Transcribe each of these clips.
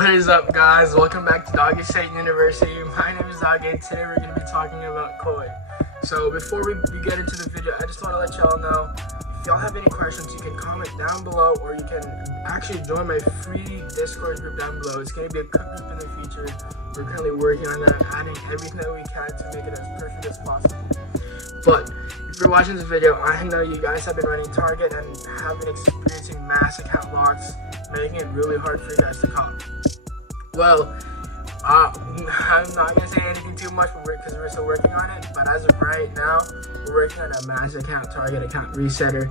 What is up, guys? Welcome back to Doggy State University. My name is Doggy, and today we're going to be talking about koi. So before we get into the video, I just want to let y'all know, if y'all have any questions, you can comment down below, or you can actually join my free Discord group down below. It's going to be a cook group in the future. We're currently working on that, adding everything that we can to make it as perfect as possible. But if you're watching this video, I know you guys have been running Target and have been experiencing mass account locks, making it really hard for you guys to cop. Well, I'm not going to say anything too much because we're still working on it, but as of right now, we're working on a mass account Target account resetter.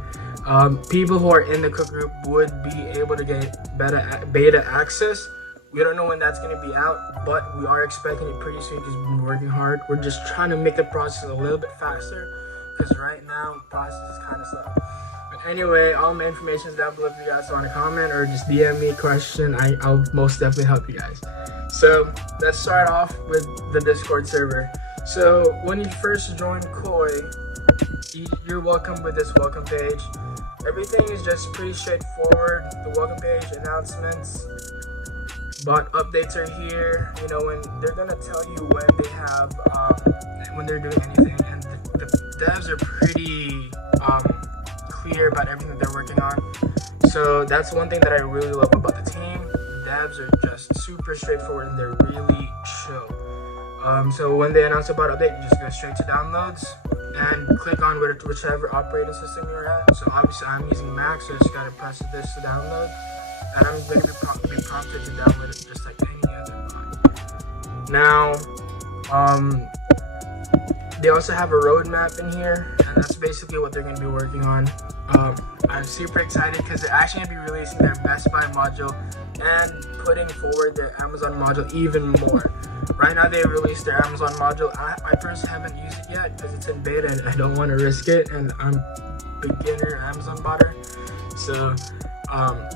People who are in the cook group would be able to get beta access. We don't know when that's going to be out, but we are expecting it pretty soon because we've been working hard. We're just trying to make the process a little bit faster because right now the process is kind of slow. But anyway, all my information is down below if you guys want to comment or just DM me a question. I'll most definitely help you guys. So let's start off with the Discord server. So when you first join koi, you're welcome with this welcome page. Everything is just pretty straightforward. The welcome page, announcements, bot updates are here. You know, when they're gonna tell you when they have when they're doing anything, and the devs are pretty clear about everything that they're working on. So that's one thing that I really love about the team. The devs are just super straightforward and they're really chill. So when they announce about update, you just go straight to downloads and click on whichever operating system you're at. So obviously I'm using Mac, so I just gotta press this to download. And I'm going to be prompted to download it just like any other bot. Now, they also have a roadmap in here, and that's basically what they're going to be working on. I'm super excited because they're actually going to be releasing their Best Buy module and putting forward their Amazon module even more. Right now they released their Amazon module. I personally haven't used it yet because it's in beta and I don't want to risk it, and I'm beginner Amazon botter. So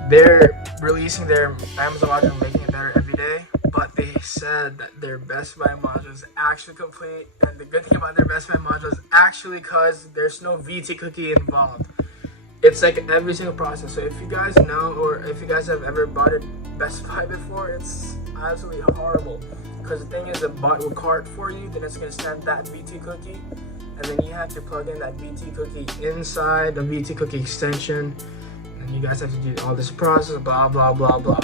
they're releasing their Amazon module and making it better every day, but they said that their Best Buy module is actually complete, and the good thing about their Best Buy module is actually because there's no VT cookie involved. It's like every single process. So if you guys know, or if you guys have ever bought it Best Buy before, it's absolutely horrible, because the thing is, the bot will cart for you, then it's going to send that VT cookie, and then you have to plug in that VT cookie inside the VT cookie extension. And you guys have to do all this process, blah blah blah blah.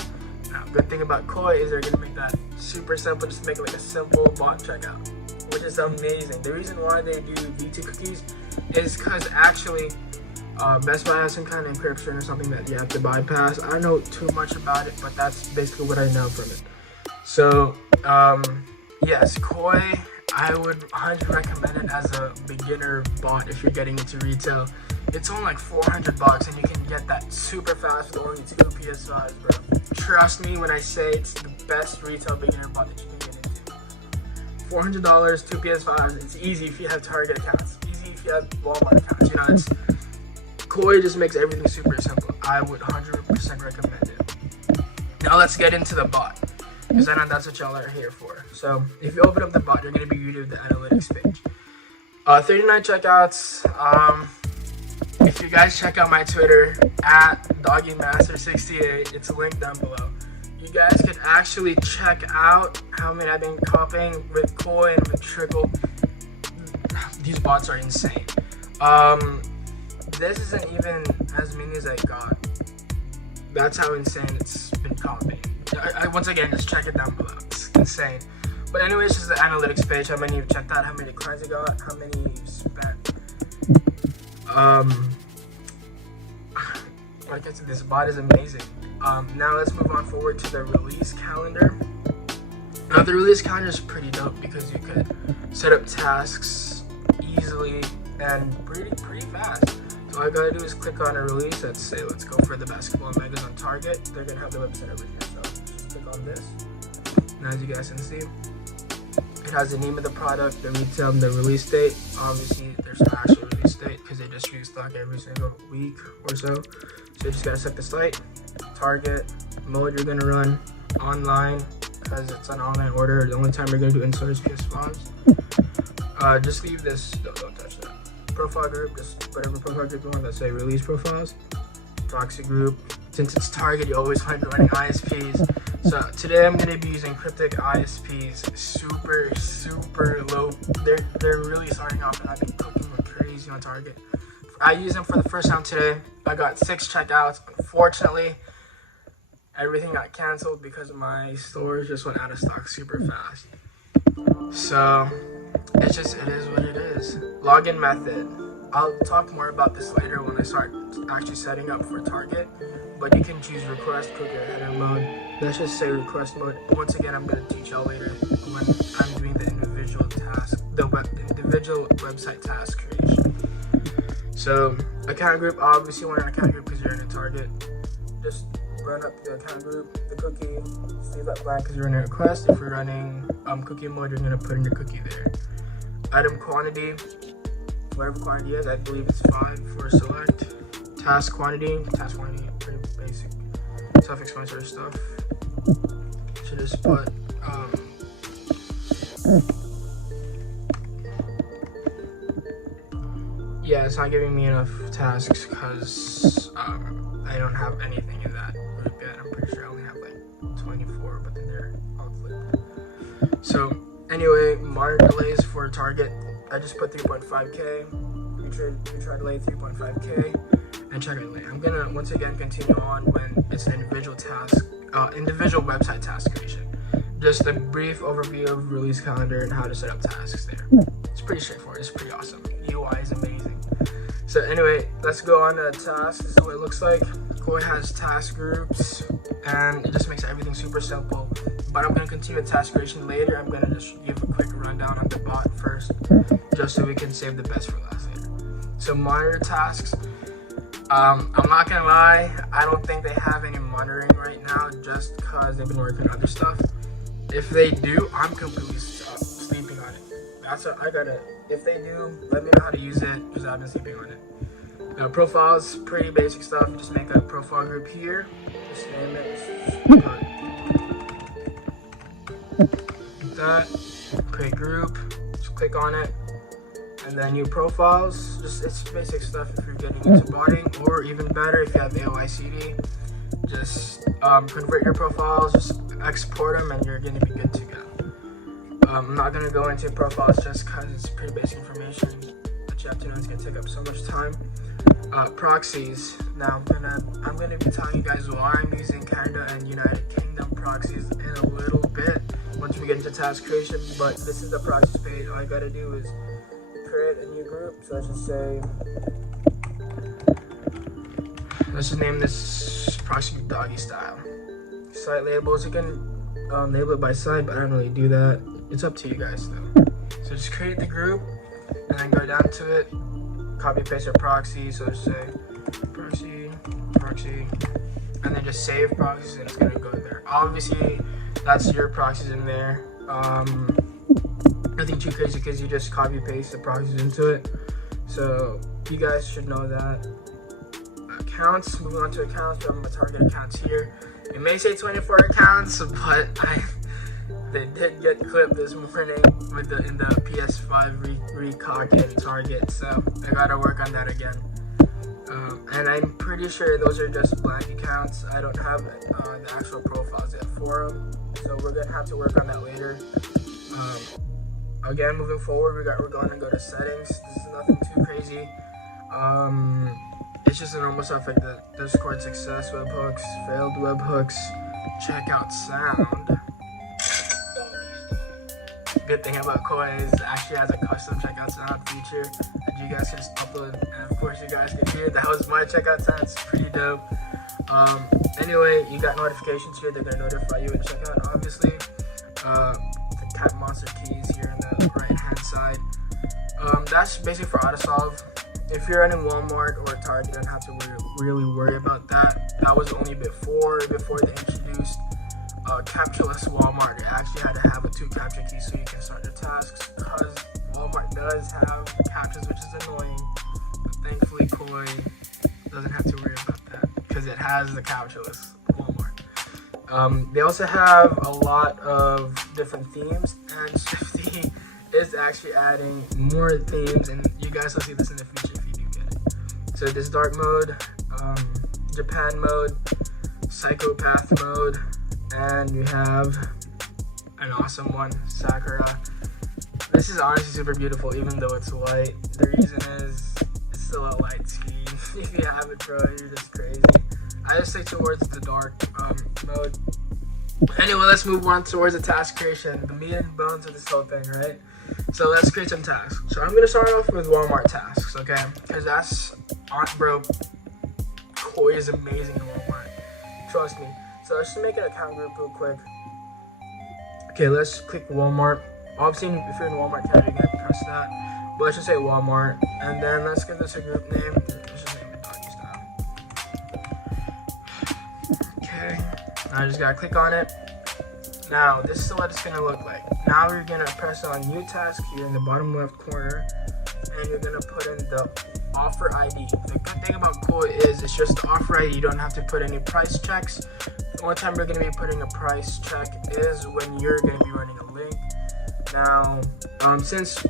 Now, good thing about koi is they're gonna make that super simple, just make it like a simple bot checkout, which is amazing. The reason why they do VT cookies is because actually Best Buy has some kind of encryption or something that you have to bypass. I don't know too much about it, but that's basically what I know from it. So yes, koi, I would 100% recommend it as a beginner bot if you're getting into retail. It's only like $400 and you can get that super fast with only 2 PS5s, bro. Trust me when I say it's the best retail beginner bot that you can get into. $400, 2 PS5s, it's easy if you have Target accounts. Easy if you have Walmart accounts. You know, koi just makes everything super simple. I would 100% recommend it. Now let's get into the bot, because I know that's what y'all are here for. So if you open up the bot, you're going to be greeted with the analytics page. 39 checkouts. If you guys check out my Twitter at doggymaster68, it's linked down below. You guys can actually check out how many I've been copying with koi and with trickle. These bots are insane. This isn't even as many as I got. That's how insane it's been copying. Once again, just check it down below. It's insane. But anyways, this is the analytics page. How many you've checked out, how many clients you got, how many you've spent. Like I said, this bot is amazing. Now let's move on forward to the release calendar. Now the release calendar is pretty dope because you could set up tasks easily and pretty fast. So all I gotta do is click on a release. Let's say, let's go for the basketball megas on Target. They're gonna have the website over here. So just click on this. And as you guys can see, it has the name of the product, the retail, and the release date. Obviously, there's no actual release date because they just restock every single week or so. So you just gotta set the site, Target, mode you're gonna run, online, because it's an online order. The only time you're gonna do install is PS5s. Just leave this, don't touch that. Profile group, just whatever profile group you want, let's say release profiles. Proxy group, since it's Target, you always find running ISPs. So today I'm going to be using cryptic ISPs, super low. They're really starting off, and I've been cooking with crazy on target. I used them for the first time today. I got 6 checkouts. Unfortunately, everything got canceled because my storage just went out of stock super fast. So it is what it is. Login method. I'll talk more about this later when I start actually setting up for target. But you can choose request, cookie, or header mode. Let's just say request mode. Once again, I'm going to teach y'all later when I'm doing the individual task, individual website task creation. So account group, obviously you want an account group because you're in a target. Just run up the account group, the cookie, leave that blank because you're in a request. If you're running cookie mode, you're going to put in your cookie there. Item quantity, whatever quantity is, I believe it's 5 for select. Task quantity, pretty basic, self-explanatory stuff. So just put yeah, it's not giving me enough tasks because I don't have anything in that group yet. I'm pretty sure I only have like 24, but then they're all flipped. So anyway, monitor delays for target, I just put 3.5K, retry delay 3.5K, and check delay. I'm gonna once again continue on when it's an individual task, individual website task creation. Just a brief overview of release calendar and how to set up tasks there. It's pretty straightforward. It's pretty awesome. UI is amazing. So anyway, let's go on to tasks. This is what it looks like. Koi has task groups, and it just makes everything super simple. But I'm gonna continue with task creation later. I'm gonna just give a quick rundown on the bot first, just so we can save the best for last later. So monitor tasks. I'm not gonna lie, I don't think they have any monitoring right now just because they've been working on other stuff. If they do, I'm completely sleeping on it. That's what I gotta, if they do, let me know how to use it because I've been sleeping on it. Profiles, pretty basic stuff. Just make a profile group here. Just name it. Like that. Create group. Just click on it. And then new profiles. Just it's basic stuff if you're getting into botting, or even better if you have AIO. Just convert your profiles, just export them, and you're going to be good to go. I'm not going to go into profiles just because it's pretty basic information, but you have to know it's going to take up so much time. Proxies. Now I'm gonna be telling you guys why I'm using Canada and United Kingdom proxies in a little bit once we get into task creation. But this is the proxies page. All I gotta do is create a new group. So let's just name this proxy doggy style. Site labels, you can label it by site, but I don't really do that. It's up to you guys though. So just create the group and then go down to it. Copy paste your proxy, so just say proxy, and then just save proxies, and it's gonna go there. Obviously, that's your proxies in there. Nothing too crazy because you just copy paste the proxies into it. So you guys should know that. Accounts, moving on to accounts, we have my target accounts here. It may say 24 accounts, but they did get clipped this morning with in the PS5 recock and target, so I gotta work on that again. And I'm pretty sure those are just blank accounts. I don't have the actual profiles yet for them, so we're gonna have to work on that later. Again, moving forward, we're gonna go to settings. This is nothing too crazy. It's just a normal stuff like the Discord success webhooks, failed webhooks, checkout sound. Good thing about Koi is it actually has a custom checkout sound feature that you guys can just upload, and of course you guys can hear that was my checkout sound. It's pretty dope. Anyway, you got notifications here. They're gonna notify you at checkout, obviously. The cat monster keys here on the right hand side. That's basically for autosolve. If you're running Walmart or Target, you don't have to really worry about that. That was only before they introduced captureless Walmart. It actually had to have a 2 capture key so you can start your tasks, because Walmart does have captures, which is annoying, but thankfully Koi doesn't have to worry about that because it has the captureless Walmart. They also have a lot of different themes, and Shifty is actually adding more themes, and you guys will see this in the future if you do get it. So this dark mode, Japan mode, psychopath mode, And we have an awesome one, Sakura. This is honestly super beautiful, even though it's white. The reason is it's still a light scheme. If you have it, bro, you're just crazy. I just stick towards the dark mode. Anyway, let's move on towards the task creation, the meat and bones of this whole thing, right? So let's create some tasks. So I'm gonna start off with Walmart tasks, okay? Because that's, bro, koi is amazing in Walmart. Trust me. So let's just make an account group real quick. Okay, let's click Walmart. Obviously, if you're in Walmart tab, you're gonna press that. But let's just say Walmart, and then let's give this a group name. Let's just name it doggy style. Okay, I just gotta click on it. Now, this is what it's gonna look like. Now you're gonna press on New Task here in the bottom left corner, and you're gonna put in the offer ID. The good thing about Koi is it's just the offer ID. You don't have to put any price checks. The only time you're gonna be putting a price check is when you're gonna be running a link. Now, since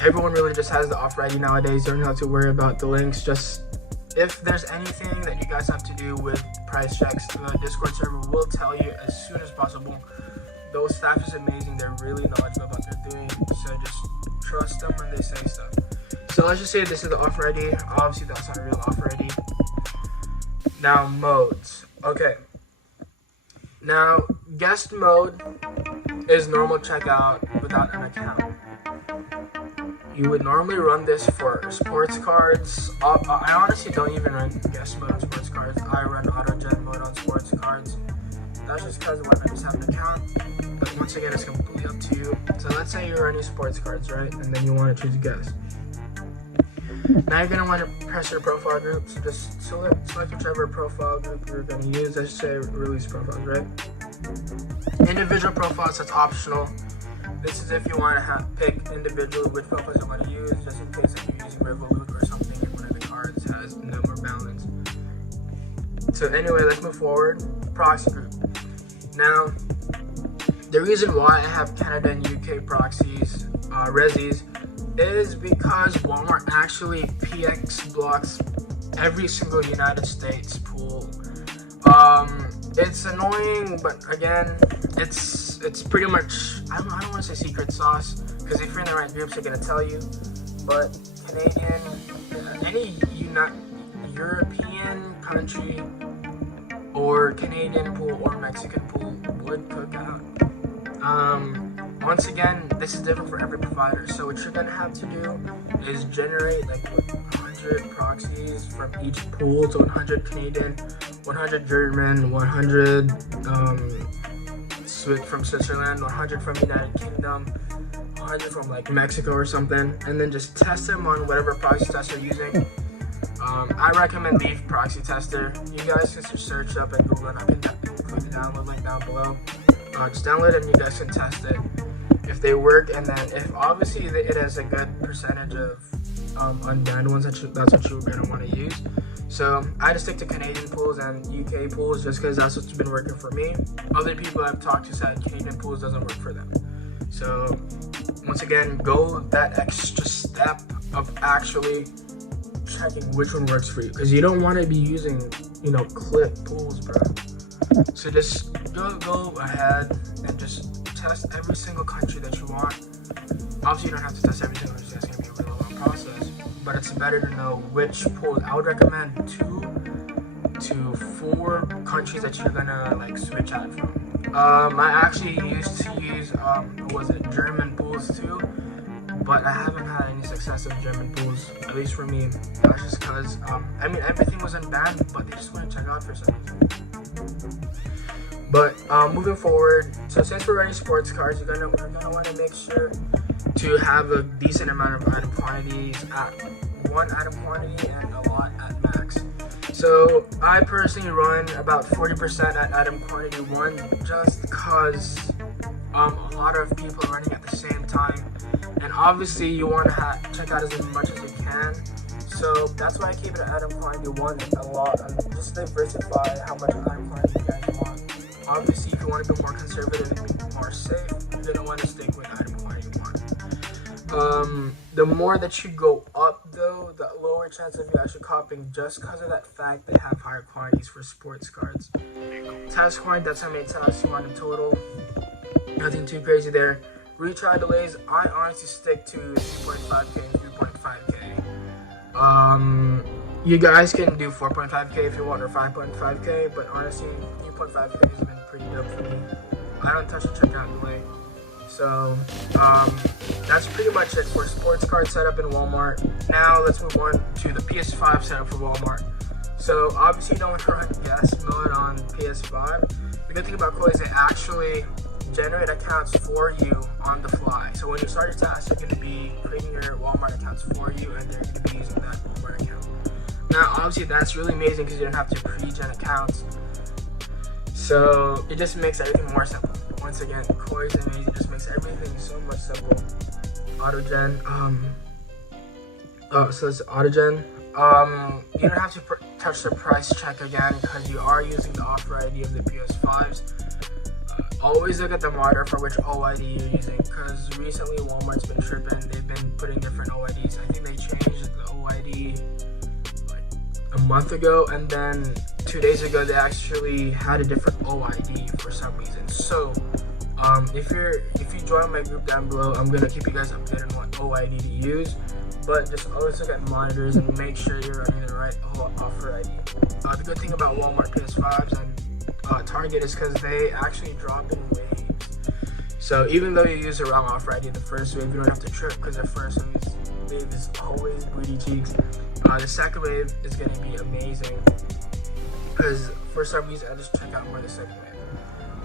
everyone really just has the offer ID nowadays, you don't have to worry about the links. Just if there's anything that you guys have to do with price checks, the Discord server will tell you as soon as possible. Those staff is amazing. They're really knowledgeable about what they're doing. So just trust them when they say stuff. So let's just say this is the offer ID. Obviously, that's not a real offer ID. Now, modes. Okay. Now, guest mode is normal checkout without an account. You would normally run this for sports cards. I honestly don't even run guest mode on sports cards. I run auto gen mode on sports cards. That's just because when I just have an account. But once again, it's completely up to you. So let's say you're running sports cards, right? And then you want to choose guest. Now you're going to want to press your profile group. So just select whichever profile group you're going to use. Let's say release profiles, right? Individual profiles, that's optional. This is if you want to pick individual which profiles you want to use, just in case if you're using Revolut or something and one of the cards has no more balance. So anyway, let's move forward. Proxy group. Now, the reason why I have Canada and UK proxies, resis, is because Walmart actually PX blocks every single United States pool. It's annoying, but again, it's pretty much, I don't want to say secret sauce, because if you're in the right groups, they're going to tell you, but Canadian, any European country, or Canadian pool, or Mexican pool would cook out. Once again, this is different for every provider, so what you're going to have to do is generate like 100 proxies from each pool, so 100 Canadian, 100 German, 100 from Switzerland, 100 from United Kingdom, 100 from like Mexico or something, and then just test them on whatever proxy test you're using. I recommend Leaf Proxy Tester. You guys can just search up and Google, and I can include the download link down below. Just download it and you guys can test it if they work, and then if obviously it has a good percentage of unbanned ones, that's what you're going to want to use. So I just stick to Canadian pools and UK pools just because that's what's been working for me. Other people I've talked to said Canadian pools doesn't work for them. So once again, go that extra step of actually checking which one works for you, because you don't want to be using, clip pools, bro. So just go ahead and just test every single country that you want. Obviously, you don't have to test every single country. That's going to be a really long process. But it's better to know which pools. I would recommend 2 to 4 countries that you're gonna switch out from. I actually used to use German pools too, but I haven't had any success with German pools, at least for me. That's just because everything was unbanned, but they just wouldn't check out for some reason. But moving forward, so since we're running sports cards, we're gonna want to make sure to have a decent amount of item quantities at 1 item quantity and a lot at max. So I personally run about 40% at item quantity 1, just because a lot of people are running at the same time, and obviously you want to check out as much as you can. So that's why I keep it at item quantity 1 a lot, and just diversify how much item quantity you guys want. Obviously, if you want to be more conservative and be more safe, you're going to want to stick with item quantity 1. The more that you go up though, the lower chance of you actually copying, just because of that fact they have higher quantities for sports cards. Task quantity, that's how many tasks you want in total. Nothing too crazy there. Retry delays, I honestly stick to 3.5k and 3.5k. You guys can do 4.5k if you want, or 5.5k, but honestly 3.5k has been pretty dope for me. I don't touch the checkout delay. So that's pretty much it for sports card setup in Walmart. Now let's move on to the PS5 setup for Walmart. So obviously you don't want to run guest mode on PS5. The good thing about Koi is they actually generate accounts for you on the fly. So when you start your task, they're going to be creating your Walmart accounts for you, and they're going to be using that Walmart account. Now obviously that's really amazing because you don't have to pre-gen accounts. So it just makes everything more simple. Once again, Koi is amazing, just makes everything so much simple. Auto-gen, so it's auto-gen. You don't have to touch the price check again because you are using the offer ID of the PS5s. Always look at the monitor for which OID you're using, because recently Walmart's been tripping. They've been putting different OIDs. I think they changed the OID like a month ago, and then 2 days ago they actually had a different OID for some reason. So if you join my group down below, I'm gonna keep you guys updated on what OID to use. But just always look at monitors and make sure you're running the right offer ID. The good thing about Walmart PS5s and Target is because they actually drop in waves. So even though you use the wrong offer ID the first wave, you don't have to trip because the first wave is always booty cheeks. The second wave is going to be amazing because for some reason I just check out more the second wave.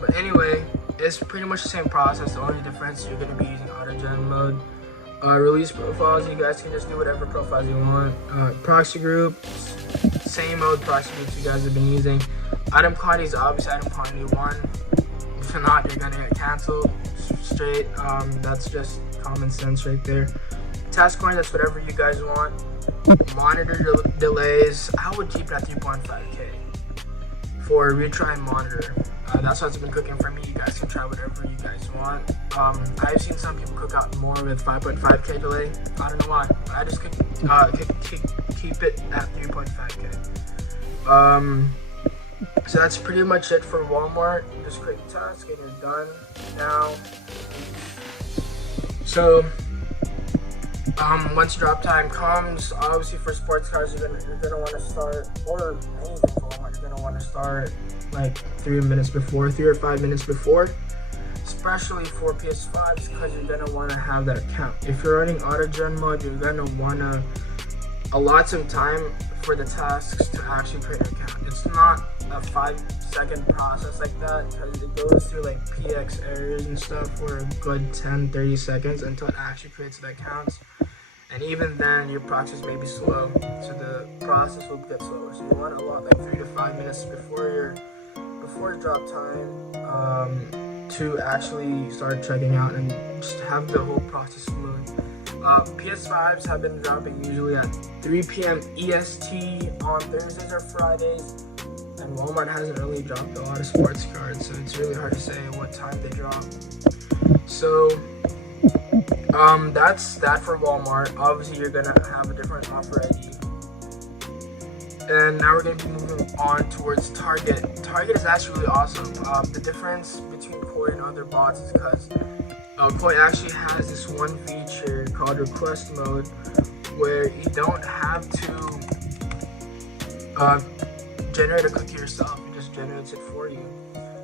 But anyway, it's pretty much the same process. The only difference, you're going to be using auto-gen mode. Release profiles, you guys can just do whatever profiles you want. Proxy groups, same old proxy groups you guys have been using. Item quantity is obviously item quantity 1. If not, you're gonna get canceled straight. That's just common sense right there. Task quantity, that's whatever you guys want. Monitor delays, I would keep it at 3.5k for retry monitor. That's what's been cooking for me. You guys can try whatever you guys want. I've seen some people cook out more with 5.5k delay. I don't know why. I just keep it at 3.5k. So that's pretty much it for Walmart. You just create the task and you're done. Now, so once drop time comes, obviously for sports cars, you're gonna want to start, or anything for Walmart, you're gonna want to start like 3 minutes before, 3 or 5 minutes before, especially for PS5s, because you're gonna want to have that count. If you're running auto-gen mode, you're gonna want to allot some time for the tasks to actually create an account. It's not a 5-second process like that, because it goes through like PX errors and stuff for a good 10-30 seconds until it actually creates the accounts. And even then, your process may be slow, so the process will get slower. So you want to allot like 3 to 5 minutes before drop time to actually start checking out and just have the whole process smooth. PS5s have been dropping usually at 3 p.m. EST on Thursdays or Fridays, and Walmart hasn't really dropped a lot of sports cards, so it's really hard to say what time they drop. So that's that for Walmart. Obviously you're gonna have a different offer ID. And now we're going to be moving on towards Target. Target is actually really awesome. The difference between Koi and other bots is because Koi actually has this one feature called request mode, where you don't have to generate a cookie yourself. It just generates it for you.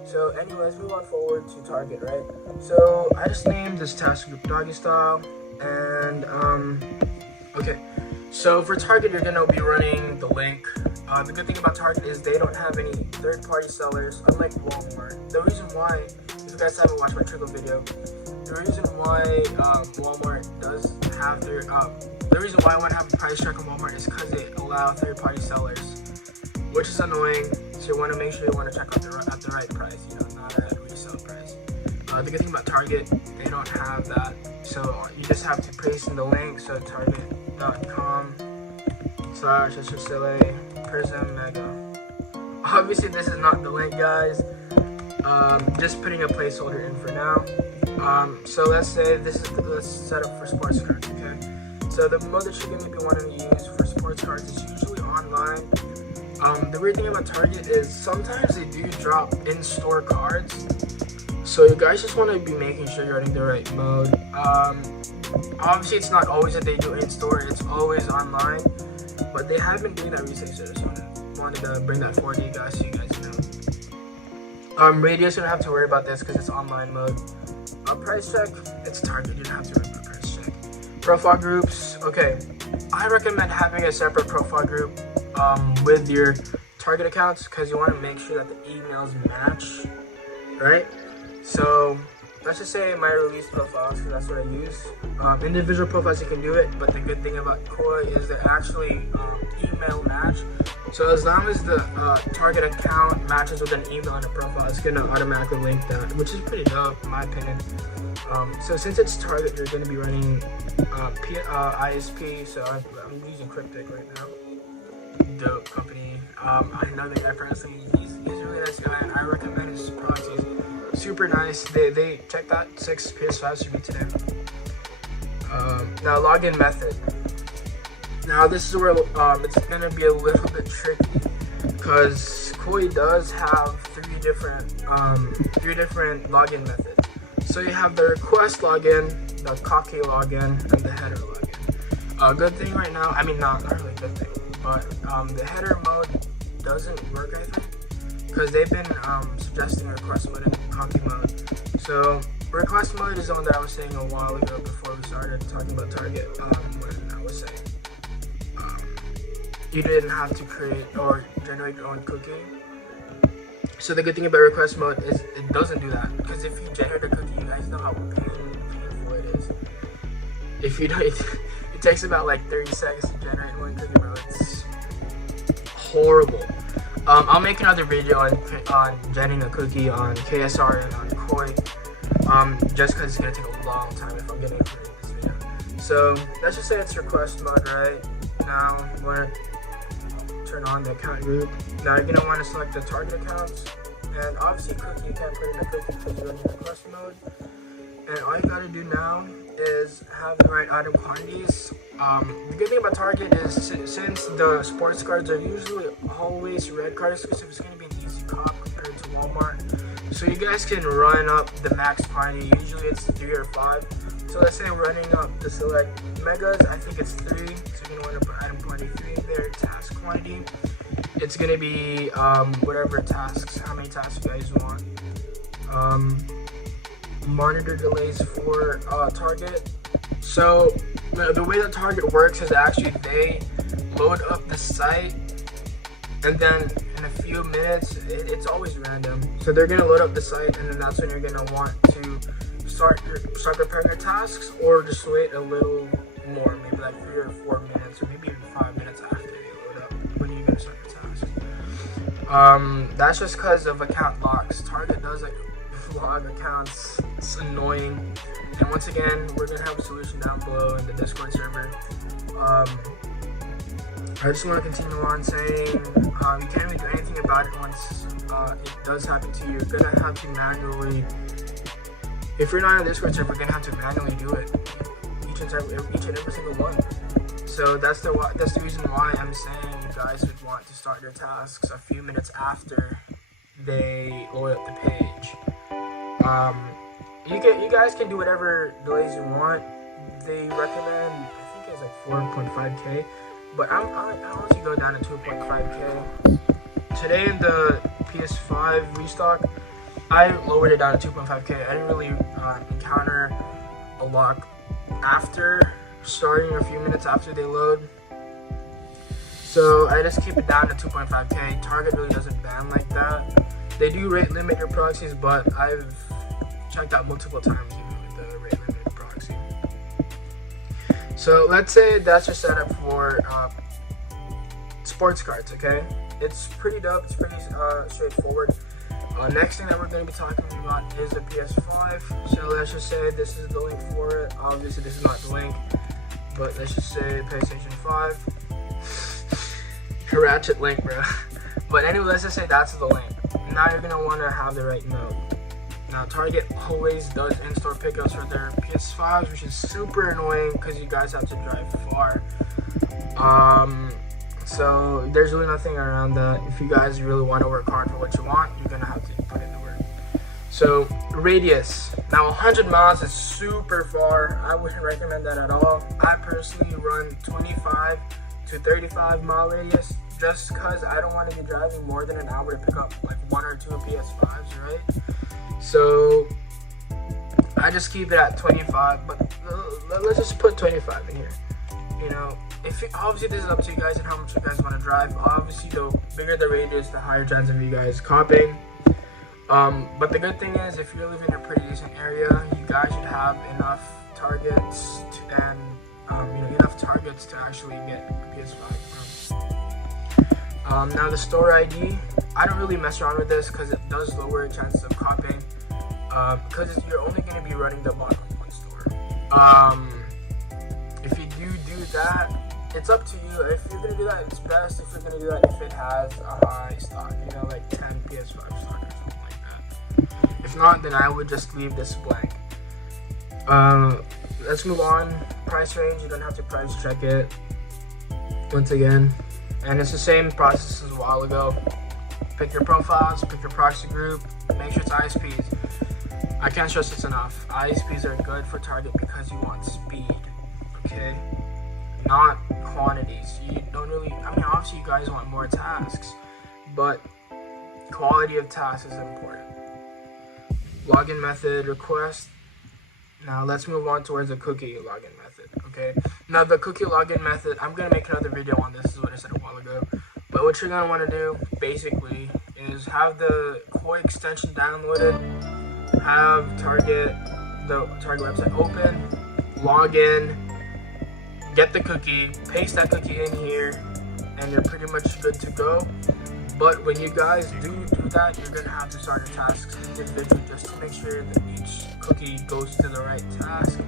So anyways, move on forward to Target, right? So I just named this task group doggy style, and okay. So for Target, you're gonna be running the link. The good thing about Target is they don't have any third-party sellers, unlike Walmart. The reason why, if you guys haven't watched my trickle video, the reason why Walmart does have their, the reason why I want to have a price check on Walmart is because they allow third-party sellers, which is annoying. So you want to make sure you want to check out at the right price, you know, not at resale price. The good thing about Target, they don't have that. So you just have to paste in the link. So target.com/Prism Mega. Obviously this is not the link, guys. Just putting a placeholder in for now. So let's say let's set up for sports cards, okay? So the mode that you're going to be wanting to use for sports cards is usually online. The weird thing about Target is sometimes they do drop in-store cards. So you guys just want to be making sure you're running the right mode. Obviously it's not always that they do in-store, it's always online. But they have been doing that recently, so I just wanted to bring that forward to you guys so you guys know. Radios, you don't have to worry about this because it's online mode. Price check, it's Target, you don't have to worry about price check. Profile groups, okay. I recommend having a separate profile group with your Target accounts because you want to make sure that the emails match, right? So let's just say my release profiles, because that's what I use. Individual profiles, you can do it, but the good thing about Koi is they actually email match. So as long as the Target account matches with an email and a profile, it's gonna automatically link that, which is pretty dope in my opinion. So since it's Target, you're gonna be running ISP. So I'm using Cryptic right now. Dope company. I know the guy personally. He's a really nice guy, and I recommend his Proxies. Super nice. They checked out 6 PS5s for me today. Now login method. Now this is where it's gonna be a little bit tricky because Koi does have three different login methods. So you have the request login, the cocky login, and the header login. Good thing right now, I mean not really good thing, but the header mode doesn't work, I think, because they've been suggesting request mode and cocky mode. So request mode is the one that I was saying a while ago before we started talking about Target. When I was saying you didn't have to create or generate your own cookie. So the good thing about request mode is it doesn't do that, because if you generate a cookie, you guys know how painful it is. If you don't, it takes about like 30 seconds to generate one cookie, bro. It's horrible. I'll make another video on generating a cookie on KSR and on Koi, just because it's gonna take a long time if I'm getting through this video. So let's just say it's request mode, right? Now we're gonna turn on the account group. Now you're gonna want to select the Target accounts, and obviously cookie, you can't put in a cookie because you're in request mode. And all you gotta do now is have the right item quantities. The good thing about Target is since the sports cards are usually always red cards, because it's gonna be an easy comp compared to Walmart. So you guys can run up the max quantity. Usually it's 3 or 5. So let's say I'm running up the select megas. I think it's 3. So you're gonna want to put item quantity 3 there. Task quantity. It's gonna be whatever tasks, how many tasks you guys want. Monitor delays for Target. So the way that Target works is actually they load up the site, and then in a few minutes, it's always random. So they're gonna load up the site, and then that's when you're gonna want to start preparing your tasks, or just wait a little more, maybe like 3 or 4 minutes, or maybe even 5 minutes after they load up when you're gonna start your tasks. That's just because of account locks. Target does like log accounts. It's annoying. And once again, we're gonna have a solution down below in the Discord server. I just want to continue on saying you can't really do anything about it once it does happen to you. You're gonna have to manually, if you're not on the Discord server, you're gonna have to manually do it each and every single one. So that's the reason why I'm saying you guys would want to start your tasks a few minutes after they load up the page. You guys can do whatever delays you want. They recommend, I think it's like 4.5K, but I honestly go down to 2.5K. Today in the PS5 restock, I lowered it down to 2.5K. I didn't really encounter a lock after starting a few minutes after they load. So I just keep it down to 2.5K. Target really doesn't ban like that. They do rate limit your proxies, but I've checked out multiple times with the rate limit proxy. So let's say that's your setup for sports cards, okay? It's pretty dope, it's pretty straightforward. Next thing that we're going to be talking about is the PS5. So let's just say this is the link for it. Obviously this is not the link, but let's just say PlayStation 5. Ratchet link, bro. But anyway, let's just say that's the link. now you're gonna want to have the right mode. Now Target always does in-store pickups for their PS5s, which is super annoying because you guys have to drive far. So there's really nothing around that. If you guys really want to work hard for what you want, you're gonna have to put in the work. So radius. Now 100 miles is super far. I wouldn't recommend that at all. I personally run 25 to 35 mile radius just because I don't want to be driving more than an hour to pick up like 1 or 2 PS5s, right? So I just keep it at 25, but let's just put 25 in here. You know, obviously this is up to you guys and how much you guys want to drive. Obviously, the bigger the radius, the higher chance of you guys copping. But the good thing is, if you're living in a pretty decent area, you guys should have enough targets enough targets to actually get a PS5 from. Now the store ID, I don't really mess around with this because it does lower chances of copying. Because you're only going to be running the bot on one store. If you do that, it's up to you. If you're going to do that, it's best if you're going to do that if it has a high stock, you know, like 10 PS5 stock or something like that. If not, then I would just leave this blank. Let's move on. Price range, you don't have to price check it once again. And it's the same process as a while ago. Pick your profiles, pick your proxy group, make sure it's ISPs. I can't stress this enough. ISPs are good for Target because you want speed, okay? Not quantities. You don't really, obviously you guys want more tasks, but quality of tasks is important. Login method request. Now let's move on towards the cookie login method, okay? Now the cookie login method, I'm gonna make another video on this, is what I said a while ago. But what you're gonna wanna do, basically, is have the Koi extension downloaded, have the Target website open, log in, get the cookie, paste that cookie in here, and you're pretty much good to go. But when you guys do that, you're gonna have to start your tasks individually just to make sure that each cookie goes to the right task.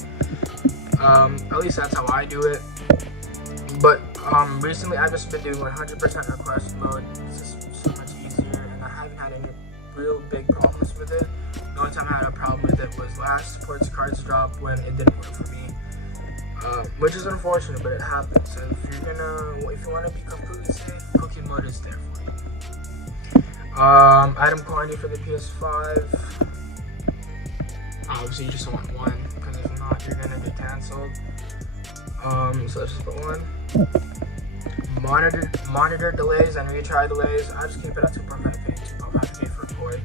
At least that's how I do it. But recently I've just been doing 100% request mode. It's just so much easier, and I haven't had any real big problems with it. The only time I had a problem with it was last sports cards drop when it didn't work for me, which is unfortunate, but it happens. So if you want to be completely safe, cookie mode is there for you. Item quantity for the PS5. Obviously you just want one, because if not, you're gonna get canceled. So let's just put one. Monitor delays and retry delays. I just keep it at 2.5K, 2.5K for Koi.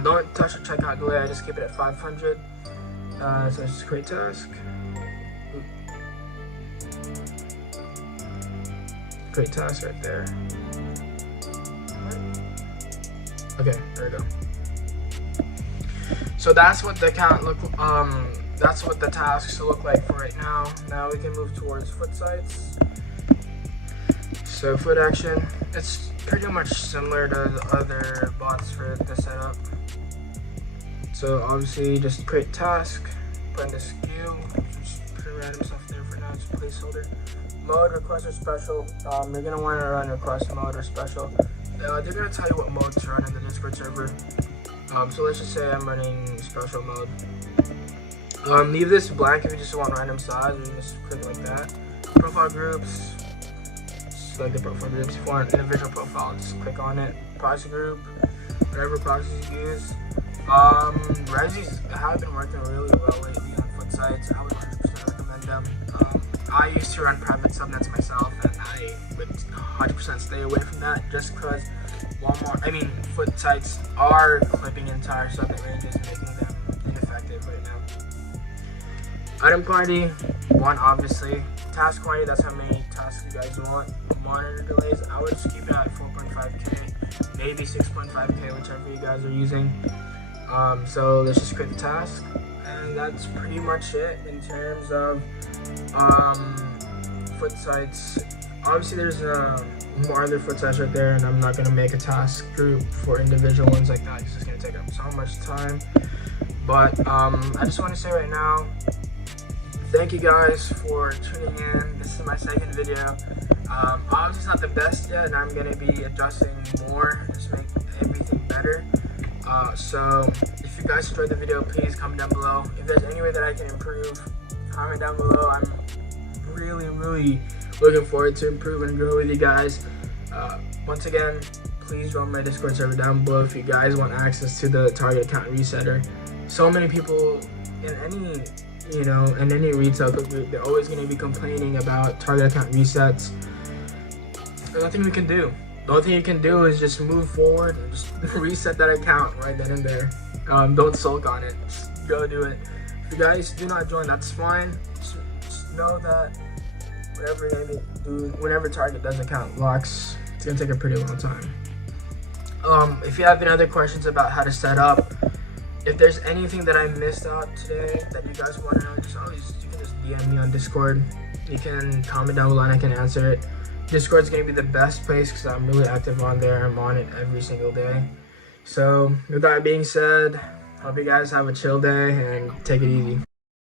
Don't touch the checkout delay. I just keep it at 500. So it's just create task. Create task right there. Okay, there we go. So that's what the that's what the tasks look like for right now. Now we can move towards Footsites. So foot action, it's pretty much similar to the other bots for the setup. So obviously just create task, put in the SKU, just put random stuff there for now, just placeholder. Mode, request or special. You're gonna want to run request mode or special. They're gonna tell you what mode to run in the Discord server. So let's just say I'm running special mode. Leave this blank if you just want random size, you just click like that. Profile groups, select the profile groups. If you want an individual profile, just click on it. Proxy group, whatever proxies you use. Resis have been working really well lately on Footsites. I would 100% recommend them. I used to run private subnets myself, and I would 100% stay away from that just because Footsites are clipping entire subnet ranges and making them ineffective right now. Item quantity, 1 obviously. Task quantity, that's how many tasks you guys want. Monitor delays, I would just keep it at 4.5K, maybe 6.5K, whichever you guys are using. So let's just create the task, and that's pretty much it in terms of Footsites. Obviously there's more other Footsites right there, and I'm not going to make a task group for individual ones like that because it's going to take up so much time. But I just want to say right now, thank you guys for tuning in. This is my second video. Obviously it's not the best yet, and I'm going to be adjusting more, just make everything better. So if you guys enjoyed the video, please comment down below. If there's any way that I can improve, comment down below. I'm really looking forward to improve and grow with you guys. Once again, please join my Discord server down below if you guys want access to the target account resetter. So many people in any in any retail group, they're always going to be complaining about target account resets. There's nothing we can do. The only thing you can do is just move forward and just reset that account right then and there. Don't sulk on it. Just go do it. If you guys do not join, that's fine. Just know that whatever you're gonna be doing, whenever Target does account locks, it's gonna take a pretty long time. If you have any other questions about how to set up, if there's anything that I missed out today that you guys want to know, you can just DM me on Discord. You can comment down below and I can answer it. Discord's gonna be the best place because I'm really active on there. I'm on it every single day. So with that being said, hope you guys have a chill day and take it easy.